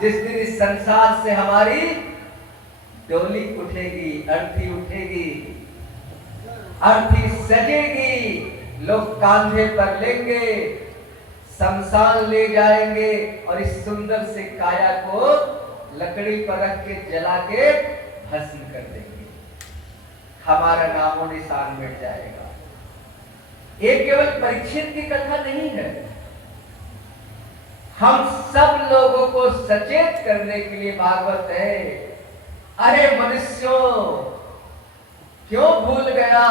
जिस दिन इस संसार से हमारी डोली उठेगी, अर्थी उठेगी, अर्थी सजेगी, लोग कांधे पर लेंगे, शमशान ले जाएंगे और इस सुंदर से काया को लकड़ी पर रख के जला के भस्म कर देंगे। हमारा नामो निशान मिट जाएगा। ये केवल परीक्षित की कथा नहीं है, हम सब लोगों को सचेत करने के लिए भागवत है। अरे मनुष्यों, क्यों भूल गया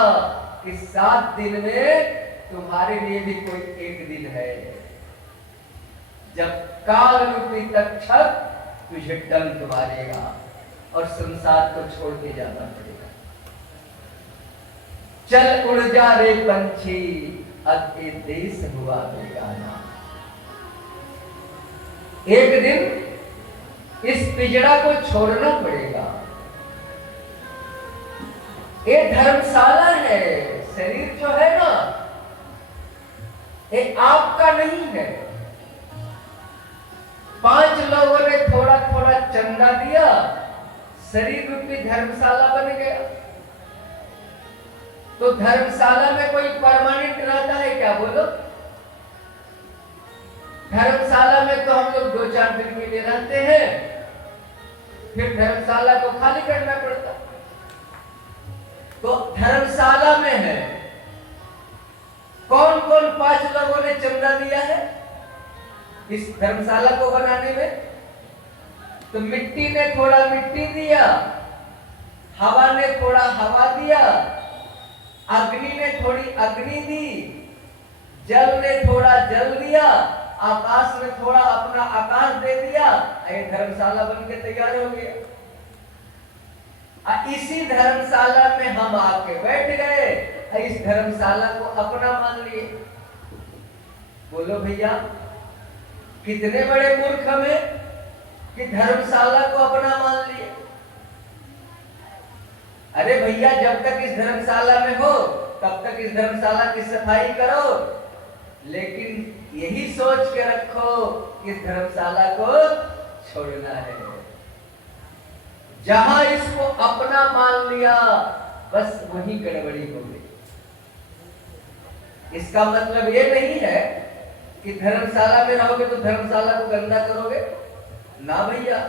कि 7 दिन में तुम्हारे लिए भी कोई एक दिन है, जब काल रूपी तक्षक तुझे डंक मारेगा और संसार को छोड़ के जाना पड़ेगा। चल उड़ जा रे पंछी, अब ये देश हुआ बेगाना। एक दिन इस पिंजड़ा को छोड़ना पड़ेगा। ये धर्मशाला है, शरीर जो है ना, ये आपका नहीं है। 5 लोगों ने थोड़ा थोड़ा चंदा दिया, शरीर रूपी धर्मशाला बन गया। तो धर्मशाला में कोई परमानेंट रहता है क्या, बोलो? धर्मशाला में तो हम लोग 2-4 दिन के लिए रहते हैं, फिर धर्मशाला को खाली करना पड़ता। तो धर्मशाला में है कौन कौन 5 लोगों ने चंदा दिया है इस धर्मशाला को बनाने में? तो मिट्टी ने थोड़ा मिट्टी दिया, हवा ने थोड़ा हवा दिया, अग्नि ने थोड़ी अग्नि दी, जल ने थोड़ा जल दिया, आकाश ने थोड़ा अपना आकाश दे दिया। ये धर्मशाला बन के तैयार हो गया। इसी धर्मशाला में हम आके बैठ गए, इस धर्मशाला को अपना मान लिए। बोलो भैया, कितने बड़े मूर्ख हमें कि धर्मशाला को अपना मान लिए। अरे भैया, जब तक इस धर्मशाला में हो तब तक इस धर्मशाला की सफाई करो, लेकिन यही सोच के रखो कि इस धर्मशाला को छोड़ना है। जहां इसको अपना मान लिया, बस वही गड़बड़ी हो गई। इसका मतलब ये नहीं है कि धर्मशाला में रहोगे तो धर्मशाला को गंदा करोगे ना भैया।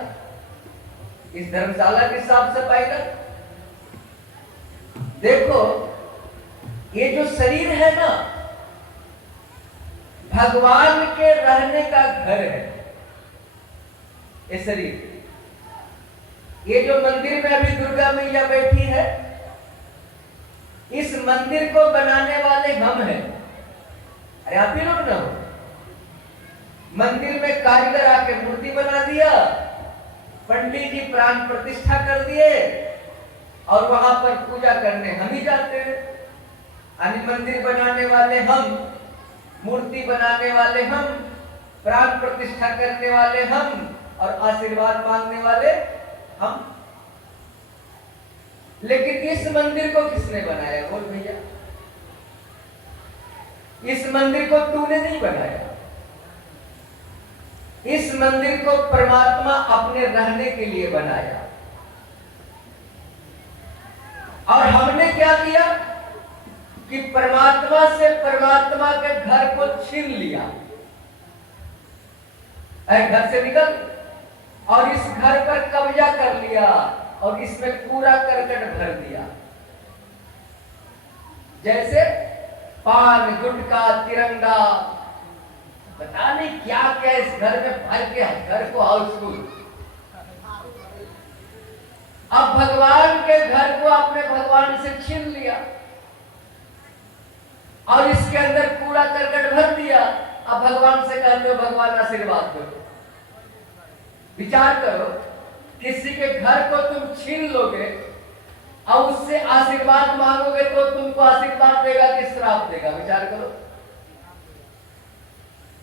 इस धर्मशाला की साफ सफाई कर। देखो, ये जो शरीर है ना, भगवान के रहने का घर है। ये शरीर, ये जो मंदिर में अभी दुर्गा मैया बैठी है, इस मंदिर को बनाने वाले हम हैं। अरे आप ही लोग ना हो। मंदिर में कारीगर आके मूर्ति बना दिया, पंडित जी प्राण प्रतिष्ठा कर दिए और वहां पर पूजा करने हम ही जाते हैं। यानी मंदिर बनाने वाले हम, मूर्ति बनाने वाले हम, प्राण प्रतिष्ठा करने वाले हम और आशीर्वाद मांगने वाले हम। लेकिन इस मंदिर को किसने बनाया, बोल भैया? इस मंदिर को तूने नहीं बनाया। इस मंदिर को परमात्मा अपने रहने के लिए बनाया। और हमने क्या किया कि परमात्मा से परमात्मा के घर को छीन लिया। घर से निकल और इस घर पर कब्जा कर लिया और इसमें पूरा करकट भर दिया। जैसे पान, गुटखा, तिरंगा, पता नहीं क्या क्या इस घर में भर के घर को हाउसफुल। अब भगवान के घर को अपने भगवान से छीन लिया और इसके अंदर कूड़ा करकट भर दिया। अब भगवान से कहते हो भगवान आशीर्वाद दो। विचार करो, किसी के घर को तुम छीन लोगे और उससे आशीर्वाद मांगोगे तो तुमको आशीर्वाद देगा कि श्राप देगा? विचार करो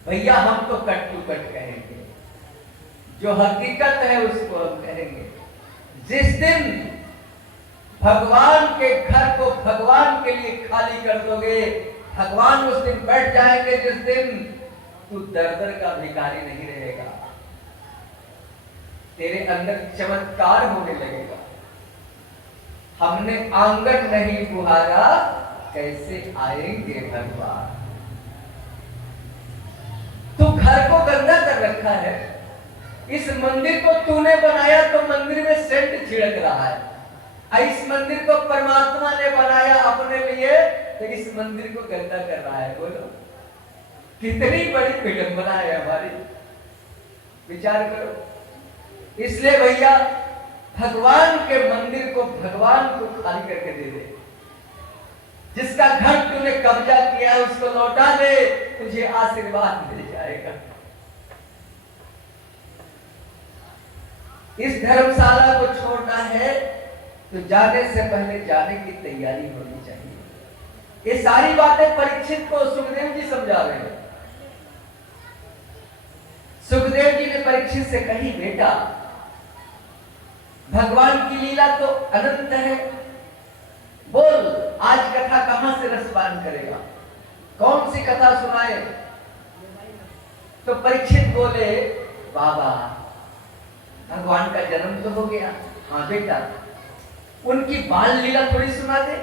भैया। हम तो कट टू कट कहेंगे, जो हकीकत है उसको हम कहेंगे। जिस दिन भगवान के घर को भगवान के लिए खाली कर दोगे, भगवान उस दिन बैठ जाएंगे जिस दिन तू दर दर का भिखारी नहीं रहेगा। तेरे अंदर चमत्कार होने लगेगा। हमने आंगन नहीं बुहारा, कैसे आएंगे भगवान। तू घर को गंदा कर रखा है, इस मंदिर को तूने बनाया तो मंदिर में सेंट छिड़क रहा है। इस मंदिर को परमात्मा ने बनाया अपने लिए, तो इस मंदिर को गंदा कर रहा है। बोलो कितनी बड़ी विडंबना है हमारी, विचार करो। इसलिए भैया भगवान के मंदिर को भगवान को खाली करके दे दे। जिसका घर तूने कब्जा किया है उसको लौटा दे, तुझे आशीर्वाद मिल जाएगा। इस धर्मशाला को छोड़ना है तो जाने से पहले जाने की तैयारी होनी चाहिए। ये सारी बातें परीक्षित को सुखदेव जी समझा रहे हैं। सुखदेव जी ने परीक्षित से कही, बेटा भगवान की लीला तो अनंत है, बोल आज कथा कहां से रसपान करेगा, कौन सी कथा सुनाए। तो परीक्षित बोले, बाबा भगवान का जन्म तो हो गया, हाँ बेटा उनकी बाल लीला थोड़ी सुना दे।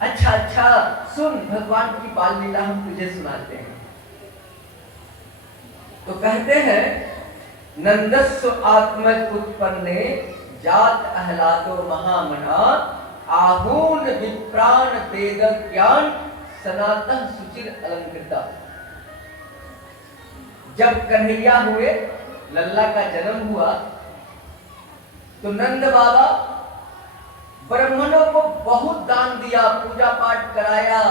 अच्छा अच्छा सुन, भगवान की बाल लीला हम तुझे सुनाते हैं। तो कहते हैं, नंदस्व आत्मज उत्पन्ने जात अहलादो महामना, आहून विप्राण वेद ज्ञान सनातन सुचिर अलंकृता। जब कन्हैया हुए, लल्ला का जन्म हुआ, तो नंद बाबा ब्राह्मणों को बहुत दान दिया, पूजा पाठ कराया,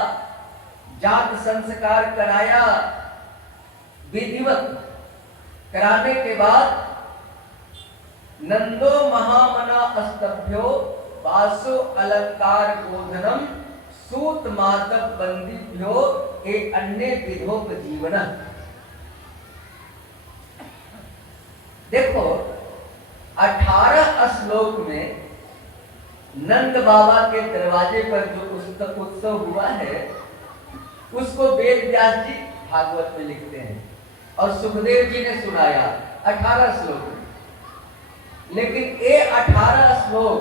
जात संस्कार कराया। विधिवत कराने के बाद नंदो महामना अस्तभ्यो वासो अलंकार गोधनम सूत मातव बंदीभ्यो ए अन्य विधोपजीवन। देखो 18 श्लोक में नंद बाबा के दरवाजे पर जो उत्सव हुआ है उसको वेद व्यास जी भागवत में लिखते हैं और सुखदेव जी ने सुनाया 18 श्लोक में। लेकिन ये 18 श्लोक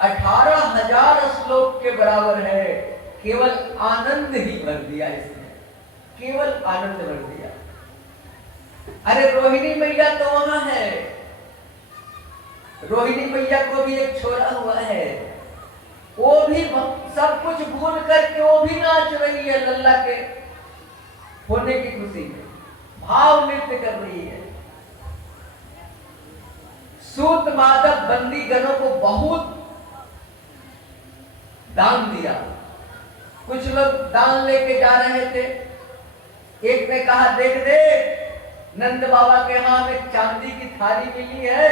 18,000 श्लोक के बराबर है। केवल आनंद ही भर दिया इसने, केवल आनंद भर दिया। अरे रोहिणी मैया तो वहां है, रोहिणी मैया को भी एक छोरा हुआ है, वो भी सब कुछ भूल करके वो भी नाच रही है, लल्ला के होने की खुशी में भाव नृत्य कर रही है। सूत माधव बंदी गणों को बहुत दान दिया। कुछ लोग दान लेके जा रहे थे, एक ने कहा देख देख नंद बाबा के यहां में चांदी की थाली मिली है,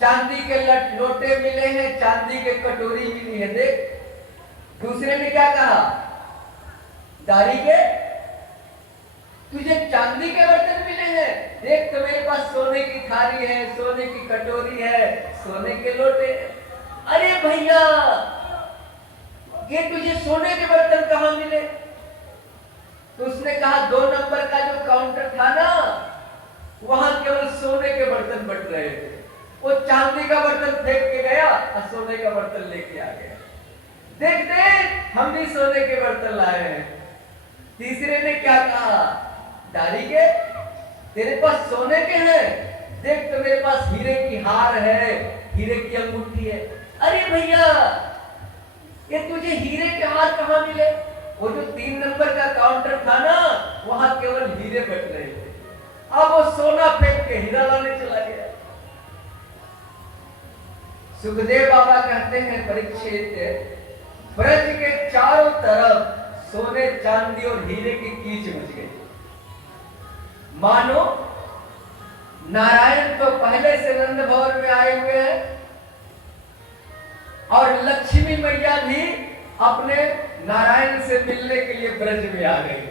चांदी के लोटे मिले हैं, चांदी के कटोरी मिली है, देख। दूसरे ने क्या कहा, दारी के तुझे चांदी के बर्तन मिले हैं, देख तो मेरे पास सोने की थाली है, सोने की कटोरी है, सोने के लोटे। अरे भैया ये तुझे सोने के बर्तन कहां मिले। तो उसने कहा 2 नंबर का जो काउंटर था ना, वहां केवल सोने के बर्तन बट रहे थे, वो चांदी का बर्तन फेंक के गया और सोने का बर्तन लेके आ गया। देख देख हम भी सोने के बर्तन लाए हैं। तीसरे ने क्या कहा, दारी के तेरे पास सोने के हैं, देख तो मेरे पास हीरे की हार है, हीरे की अंगूठी है। अरे भैया ये तुझे हीरे के हार कहां मिले। वो जो 3 नंबर का काउंटर था ना, वहां केवल हीरे बट रहे थे, अब वो सोना फेंक के हीरा लाने चला गया। सुखदेव बाबा कहते हैं, परीक्षित ब्रज के चारों तरफ सोने चांदी और हीरे की कीच मच गई। मानो नारायण तो पहले से नंद भवन में आए हुए हैं और लक्ष्मी मैया भी अपने नारायण से मिलने के लिए ब्रज में आ गई।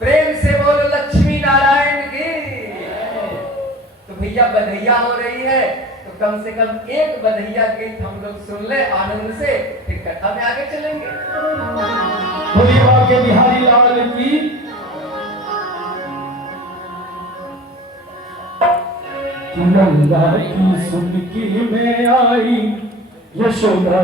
प्रेम से बोलो लक्ष्मी नारायण की। तो भैया बधैया हो रही है, तो कम से कम एक बधैया गीत हम लोग सुन ले आनंद से, फिर कथा में आगे चलेंगे। के बिहारी लाल की कि अल्लाह की सुन की में आई यशोदा।